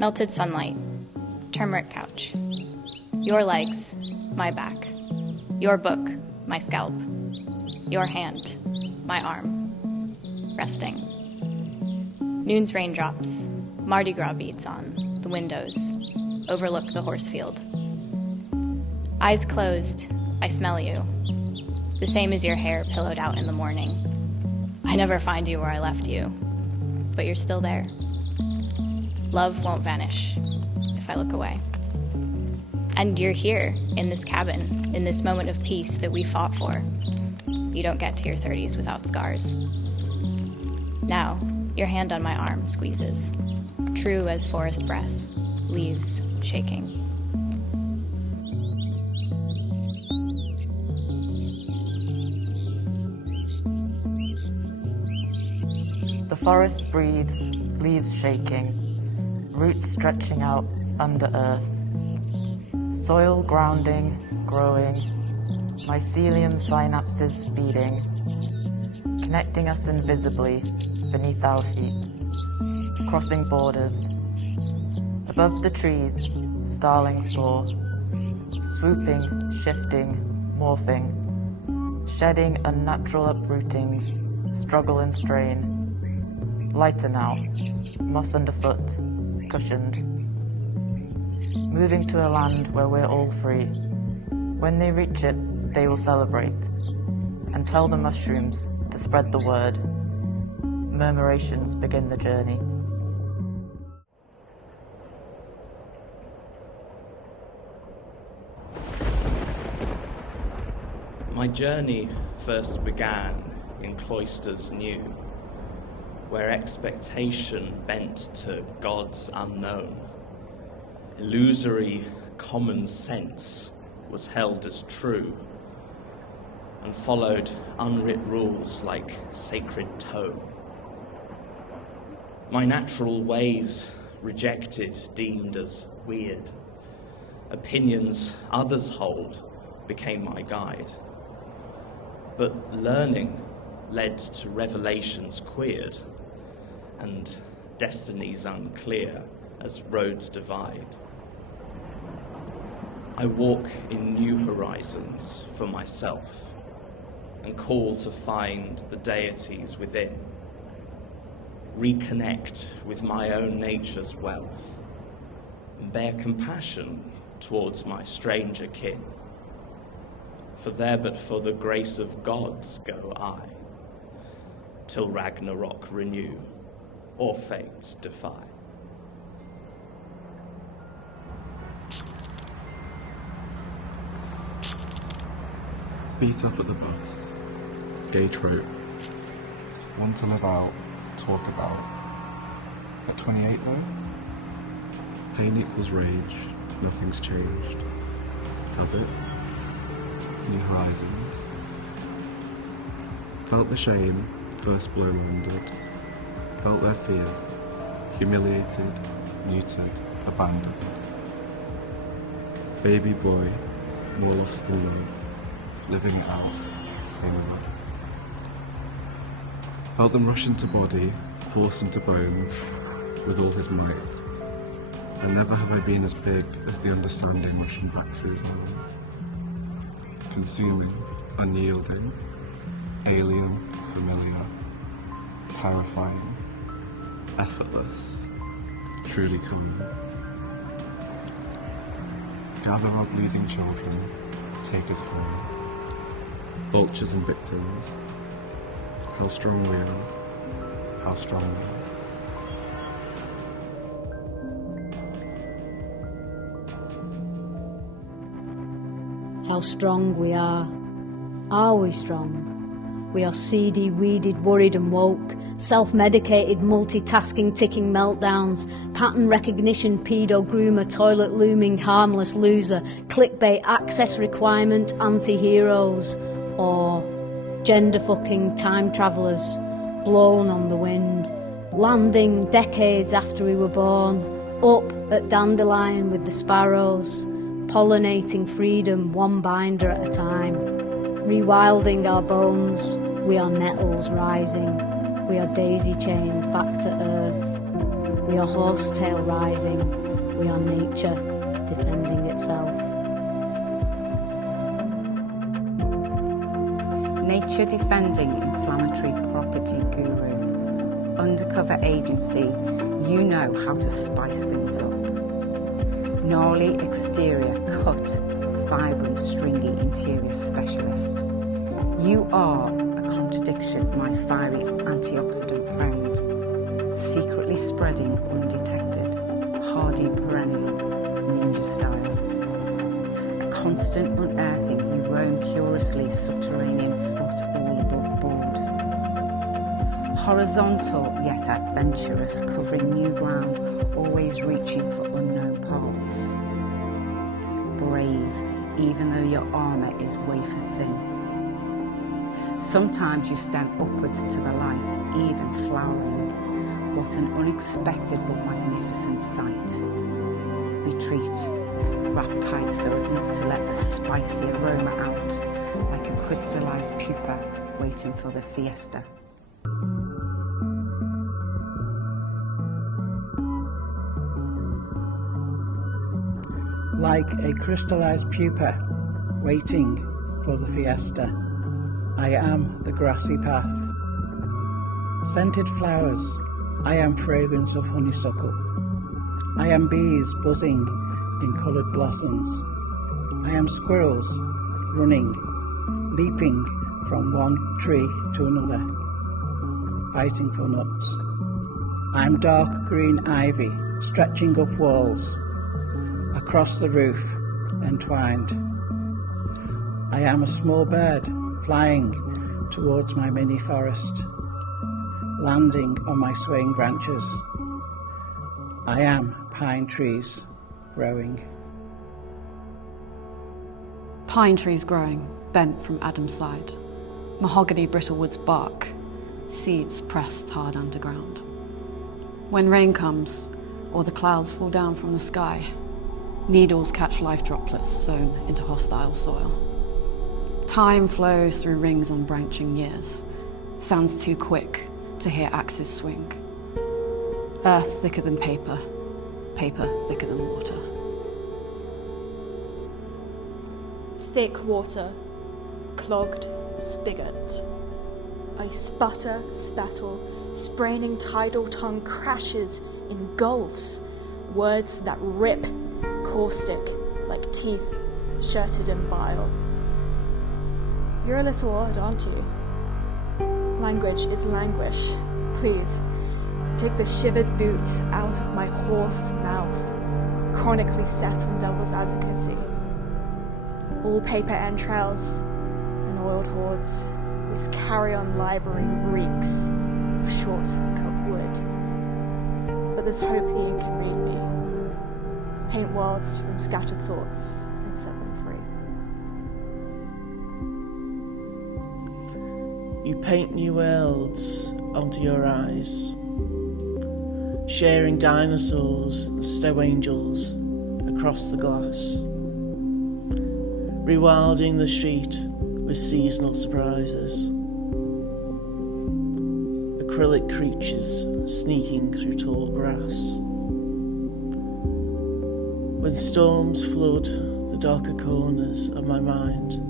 Melted sunlight, turmeric couch. Your legs, my back. Your book, my scalp. Your hand, my arm. Resting. Noon's raindrops, Mardi Gras beads on the windows, overlook the horse field. Eyes closed, I smell you. The same as your hair pillowed out in the morning. I never find you where I left you, but you're still there. Love won't vanish if I look away. And you're here in this cabin, in this moment of peace that we fought for. You don't get to your 30s without scars. Now, your hand on my arm squeezes, true as forest breath, leaves shaking. The forest breathes, leaves shaking, roots stretching out under earth, soil grounding, growing, mycelium synapses speeding, connecting us invisibly beneath our feet, crossing borders. Above the trees, starlings soar, swooping, shifting, morphing, shedding unnatural uprootings, struggle and strain. Lighter now, moss underfoot, cushioned. Moving to a land where we're all free. When they reach it, they will celebrate and tell the mushrooms to spread the word. Murmurations begin the journey. My journey first began in cloisters new, where expectation bent to gods unknown. Illusory common sense was held as true and followed unwrit rules like sacred tone. My natural ways rejected, deemed as weird. Opinions others hold became my guide. But learning led to revelations queered and destinies unclear as roads divide. I walk in new horizons for myself and call to find the deities within, reconnect with my own nature's wealth, and bear compassion towards my stranger kin. For there but for the grace of gods go I, till Ragnarok renew or fates defy. Beat up at the bus. Gay trope. One to live out, talk about. At 28 though? Pain equals rage, nothing's changed. Has it? New horizons. Felt the shame, first blow landed. Felt their fear, humiliated, neutered, abandoned. Baby boy, more lost than love, living it out, same as us. Felt them rush into body, force into bones, with all his might. And never have I been as big as the understanding rushing back through his arm. Consuming, unyielding, alien, familiar, terrifying, effortless, truly common. Gather our bleeding children, take us home. Vultures and victims, how strong we are, how strong we are. How strong we are. Are we strong? We are seedy, weeded, worried and woke, self-medicated, multitasking, ticking meltdowns, pattern recognition, pedo groomer, toilet looming, harmless loser, clickbait, access requirement, anti-heroes, or gender fucking time travellers, blown on the wind, landing decades after we were born, up at dandelion with the sparrows, pollinating freedom one binder at a time. Rewilding our bones, we are nettles rising, we are daisy chained back to earth. We are horsetail rising. We are nature defending itself. Nature defending inflammatory property guru. Undercover agency, you know how to spice things up. Gnarly exterior, cut, vibrant, stringy interior specialist. You are a contradiction, my fiery antioxidant friend. Secretly spreading undetected, hardy perennial, ninja style. A constant unearthing, you roam curiously subterranean, but all above board. Horizontal yet adventurous, covering new ground, always reaching for unknown parts. Brave, even though your armour is wafer thin. Sometimes you stand upwards to the light, even flowering. What an unexpected but magnificent sight. Retreat, wrap tight so as not to let the spicy aroma out, like a crystallized pupa waiting for the fiesta. Like a crystallized pupa waiting for the fiesta, I am the grassy path. Scented flowers, I am fragrance of honeysuckle. I am bees buzzing in coloured blossoms. I am squirrels running, leaping from one tree to another, fighting for nuts. I am dark green ivy stretching up walls, across the roof, entwined. I am a small bird flying towards my mini forest, landing on my swaying branches. I am pine trees growing. Pine trees growing, bent from Adam's side. Mahogany brittlewood's bark, seeds pressed hard underground. When rain comes, or the clouds fall down from the sky, needles catch life droplets sown into hostile soil. Time flows through rings on branching years, sounds too quick to hear axes swing. Earth thicker than paper, paper thicker than water. Thick water, clogged spigot. I sputter, spattle, spraining tidal tongue crashes, engulfs, words that rip, caustic, like teeth shirted in bile. You're a little odd, aren't you? Language is languish. Please, take the shivered boot out of my hoarse mouth, chronically set on devil's advocacy. All paper entrails and oiled hordes, this carry-on library reeks of short-cut wood. But there's hope the ink can read me, paint worlds from scattered thoughts and set them free. You paint new worlds onto your eyes, sharing dinosaurs and snow angels across the glass, rewilding the street with seasonal surprises, acrylic creatures sneaking through tall grass. When storms flood the darker corners of my mind,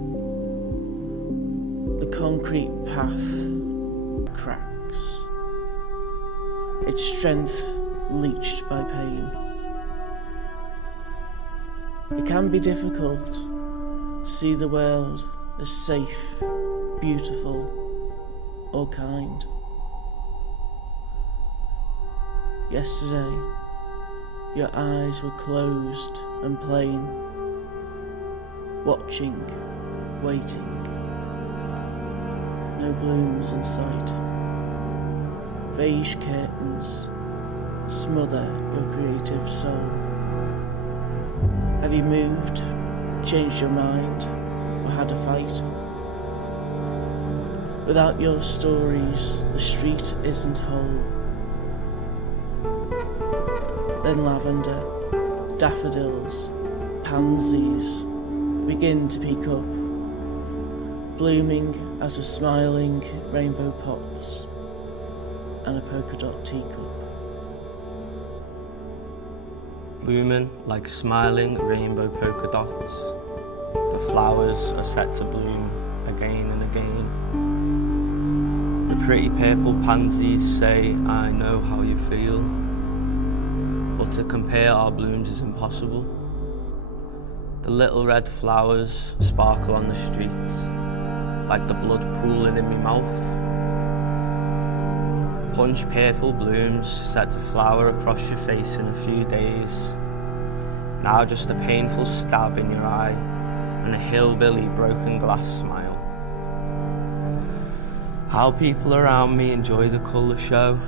the concrete path cracks, its strength leached by pain. It can be difficult to see the world as safe, beautiful, or kind. Yesterday, your eyes were closed and plain, watching, waiting. No blooms in sight. Beige curtains smother your creative soul. Have you moved, changed your mind, or had a fight? Without your stories, the street isn't whole. Then lavender, daffodils, pansies begin to peek up, blooming out of smiling rainbow pots and a polka dot teacup. blooming like smiling rainbow polka dots. The flowers are set to bloom again and again. The pretty purple pansies say, I know how you feel. But to compare our blooms is impossible. The little red flowers sparkle on the streets, like the blood pooling in my mouth. Punch purple blooms set to flower across your face in a few days. Now just a painful stab in your eye and a hillbilly broken glass smile. How people around me enjoy the colour show.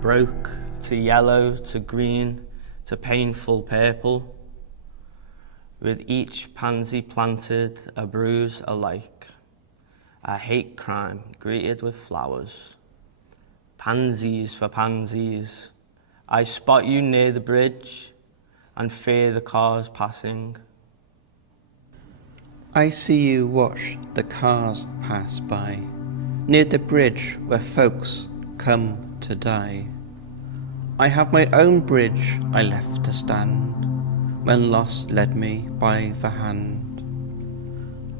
Broke to yellow to green to painful purple. With each pansy planted a bruise alike. A hate crime greeted with flowers. Pansies for pansies. I spot you near the bridge and fear the cars passing. I see you watch the cars pass by, near the bridge where folks come to die. I have my own bridge I left to stand, when loss led me by the hand.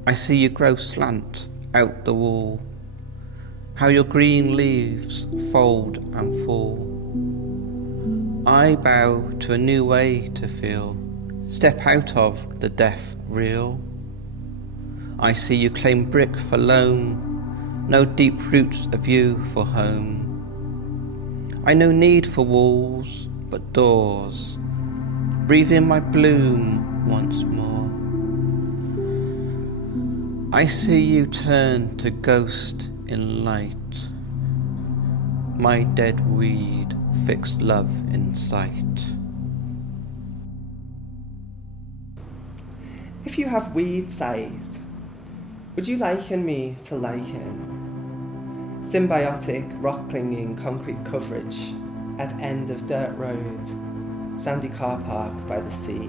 I see you grow slant out the wall, how your green leaves fold and fall. I bow to a new way to feel, step out of the death reel. I see you claim brick for loam, no deep roots of you for home. I no need for walls, but doors. Breathe in my bloom once more. I see you turn to ghost in light. My dead weed fixed love in sight. If you have weed sight, would you liken me to lichen? Symbiotic, rock-clinging concrete coverage at end of dirt road, sandy car park by the sea.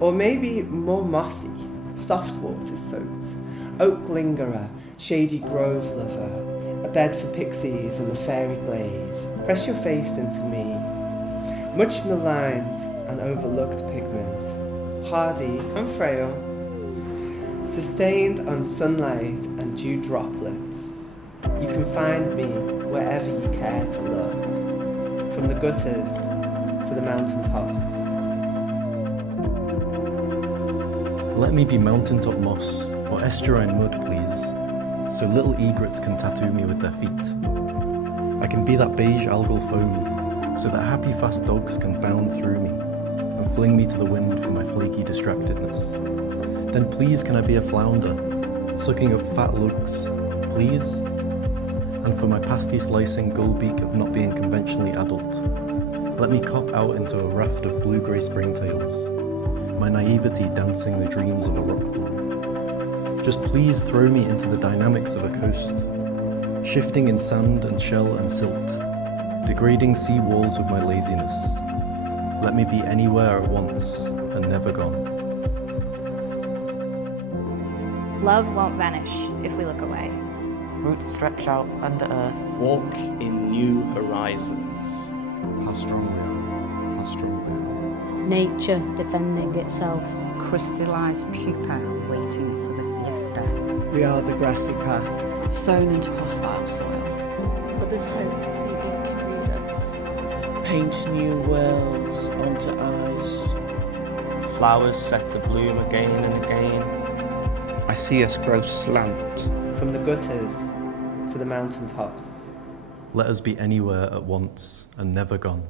Or maybe more mossy, soft water soaked, oak lingerer, shady grove lover, a bed for pixies in the fairy glade. Press your face into me. Much maligned and overlooked pigment, hardy and frail, sustained on sunlight and dew droplets. You can find me wherever you care to look, from the gutters to the mountaintops. Let me be mountaintop moss or estuarine mud, please, so little egrets can tattoo me with their feet. I can be that beige algal foam, so that happy fast dogs can bound through me and fling me to the wind for my flaky distractedness. Then please can I be a flounder, sucking up fat lugs, please? And for my pasty slicing gull beak of not being conventionally adult, let me cop out into a raft of blue-grey springtails, my naivety dancing the dreams of a rock pool. Just please throw me into the dynamics of a coast, shifting in sand and shell and silt, degrading sea walls with my laziness. Let me be anywhere at once and never gone. Love won't vanish if we look away. Roots stretch out under earth. Walk in new horizons. How strong we are, how strong we are. Nature defending itself. Crystallised pupa waiting for the fiesta. We are the grassy path. Sown into hostile soil. But there's hope the ink can read us. Paint new worlds onto eyes. Flowers set to bloom again and again. I see us grow slant. From the gutters to the mountaintops. Let us be anywhere at once and never gone.